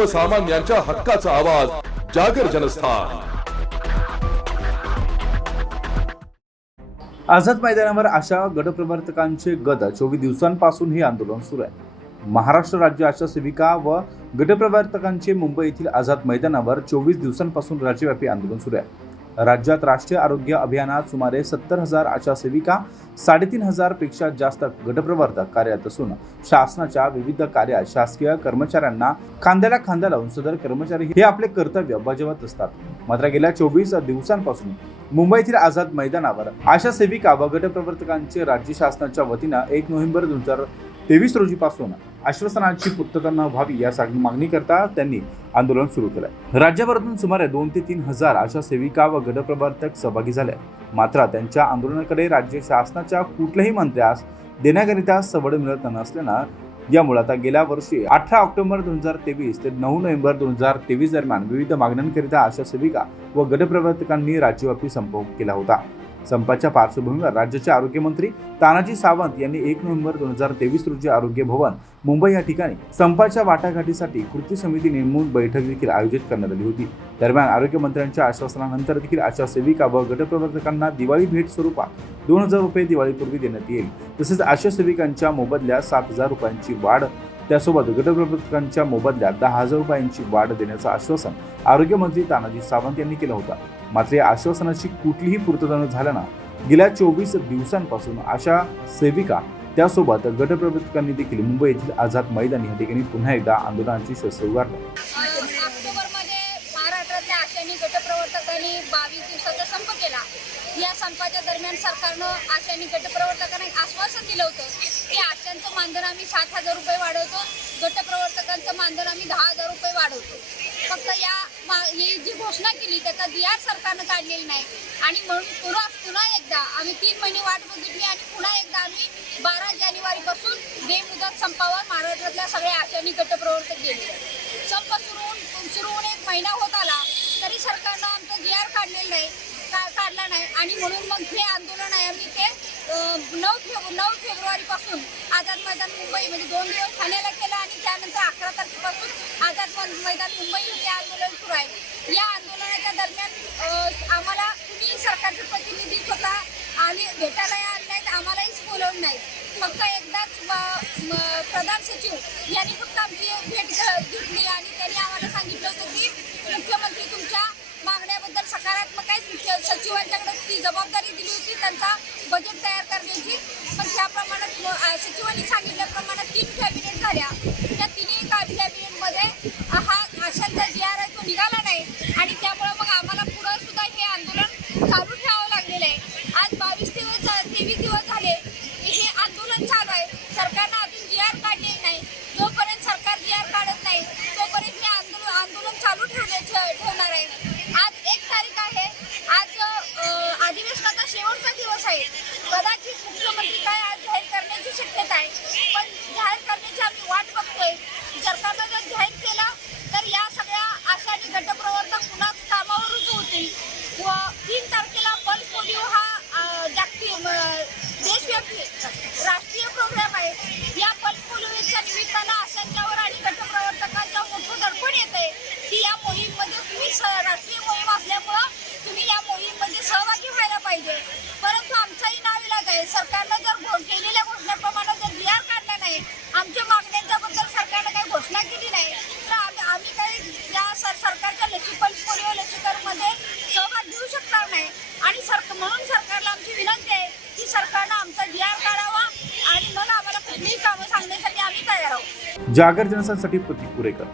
सर्वसामान्यांच्या हक्काचा आवाज जागर जनस्थान। आझाद मैदानावर आशा गटप्रवर्तकांचे गत 24 दिवसांपासून हे आंदोलन सुरू आहे। महाराष्ट्र राज्य आशा सेविका व गटप्रवर्तकांचे मुंबई येथील आझाद मैदानावर 24 दिवसांपासून राज्यव्यापी आंदोलन सुरू आहे। राज्यात राष्ट्रीय आरोग्य अभियानात सुमारे 70,000 आशा सेविका, 3,500 पेक्षा जास्त गटप्रवर्तक कार्यरत असून शासनाच्या विविध कार्यात शासकीय कर्मचाऱ्यांना खांद्याला खांदा लावून सदर कर्मचारी हे आपले कर्तव्य बजावत असतात। मात्र गेल्या 24 दिवसांपासून मुंबईतील आझाद मैदानावर आशा सेविका व गटप्रवर्तकांचे राज्य शासनाच्या वतीनं 1 नोव्हेंबर 2023 रोजीपासून आश्वासनाची पूर्तता न व्हावी यासाठी मागणी करता त्यांनी आंदोलन सुरू केलं। राज्यभरातून सुमारे 2 ते 3 हजार आशा सेविका व गटप्रवर्तक सहभागी झाले। मात्र त्यांच्या आंदोलनाकडे राज्य शासनाच्या कुठल्याही मंत्र्यास देण्याकरिता सवड मिळत नसल्यानं यामुळे आता गेल्या वर्षी 18 ऑक्टोबर 2023 ते 9 नोव्हेंबर 2023 दरम्यान विविध मागण्यांकरिता आशा सेविका व गटप्रवर्तकांनी राज्यव्यापी संप केला होता। संपाच्या पार्श्वभूमीवर राज्याचे आरोग्यमंत्री तानाजी सावंत यांनी 1 नोव्हेंबर 2023 रोजी आरोग्य भवन मुंबई या ठिकाणी संपाच्या वाटाघाटीसाठी कृती समिती नेमून बैठक देखील आयोजित करण्यात आली होती। दरम्यान आरोग्यमंत्र्यांच्या आश्वासनानंतर देखील आशा सेविका व गटप्रवर्तकांना दिवाळी भेट स्वरूपात 2,000 रुपये दिवाळीपूर्वी देण्यात येईल। तसेच आशा सेविकांच्या मोबदल्यात 7,000 रुपयांची वाढ, त्यासोबत गटप्रवर्तकांच्या मोबदल्यात 10,000 रुपयांची वाढ देण्याचं आश्वासन आरोग्यमंत्री तानाजी सावंत यांनी केलं होतं। मात्र या आश्वासनाची कुठलीही पूर्तता न झाल्यानं गेल्या 24 दिवसांपासून आशा सेविका त्यासोबत गटप्रवर्तकांनी देखील मुंबई येथील आझाद मैदान या ठिकाणी पुन्हा एकदा आंदोलनाची शस्त्र उगारली। ऑक्टोबरमध्ये महाराष्ट्रातल्या आशांनी गटप्रवर्तकांनी 22 दिवसाचा संप केला। या संपाच्या दरम्यान सरकारनं आशांनी गटप्रवर्तकांना आश्वासन दिलं होतं की आशांचं मानधन आम्ही 7,000 रुपये वाढवतो, गटप्रवर्तकांचं मानधन आम्ही 10,000 रुपये वाढवतो। फक्त ही जी घोषणा केली त्याचा DR सरकारनं काढलेला नाही आणि म्हणून पुन्हा एकदा आम्ही 3 महिने वाट बघितली आणि पुन्हा एकदा आम्ही 12 जानेवारीपासून बेमुदत संपावर महाराष्ट्रातल्या सगळ्या आशांनी गटप्रवर्तक गेले। संप सुरू होऊन 1 महिना होत आला तरी सरकारनं आमचं DR काढला नाही आणि म्हणून मग हे आंदोलन आहे आम्ही ते 9 फेब्रुवारीपासून आझाद मैदान मुंबई म्हणजे 2 दिवस ठाण्याला केलं आणि त्यानंतर 11 तारखेपासून आझाद मैदान मुंबई हे आंदोलन सुरू आहे। या आंदोलनाच्या दरम्यान आम्हाला तुम्ही सरकारचे प्रतिनिधी स्वतः आणि भेटायला आले नाहीत, आम्हालाही बोलवलं नाही। फक्त एकदाच प्रधान सचिव यांनी फक्त आमची भेट घेतली आणि त्यांनी आम्हाला सांगितलं होतं की मुख्यमंत्री तुमच्या मागण्याबद्दल सकारात्मक आहे। सचिवांच्याकडे ती जबाबदारी दिली होती त्यांचा बजेट तयार करण्याची, पण त्याप्रमाणे सचिवांनी सांगितल्याप्रमाणे 3 कॅबिनेट झाल्या। त्या 3ही कॅबिनेटमध्ये हा आशांचा DR आहे तो निघाला नाही आणि त्यामुळे मग आम्हाला पुढं सुद्धा हे आंदोलन चालू ठेवावं लागलेलं आहे। आज 23 दिवस झाले हे आंदोलन चालू आहे। सरकारनं अजून DR काढलेलं नाही। जोपर्यंत सरकार DR काढत नाही तोपर्यंत हे आंदोलन चालू ठेवणार आहे। आज 1 तारीख आहे, आज अधिवेशनाचा शेवटचा दिवस आहे। कदाचित मुख्यमंत्री काय आज जाहीर करण्याची शक्यता आहे, पण जाहीर करण्याची आम्ही वाट बघतोय। सरकारनं जर जाहीर केला तर या सगळ्या आशा आणि गटप्रवर्तक पुन्हा कामावर रुजू होतील व 3 तारखेला पल्स पोलिओ हा देशव्यापी राष्ट्रीय प्रोग्राम आहे। या पल्स पोलिओच्या निमित्तानं आशांच्यावर आणि गटप्रवर्तकांच्या मोठं दडपण येत आहे की या मोहीममध्ये तुम्ही राष्ट्रीय मोहीम असल्यामुळं तुम्ही या मोहीममध्ये सहभागी व्हायला पाहिजे। परंतु आमचाही नाईलाज आहे। सरकारनं जर केलेल्या घोषणेप्रमाणे जर DR काढला नाही, आमच्या मागण्यांच्याबद्दल सरकारनं काही घोषणा केली नाही तर आम्ही काही या सरकारच्या पल्स पोलिओ लसीकरणमध्ये सहभाग घेऊ शकणार नाही आणि म्हणून सरकारला आमची विनंती आहे की सरकारनं आमचा DR काढावा आणि मग आम्हाला कुठलीही कामं सांगण्यासाठी आम्ही तयार आहोत। जागर जनस्थानसाठी प्रतीक पुरेकर।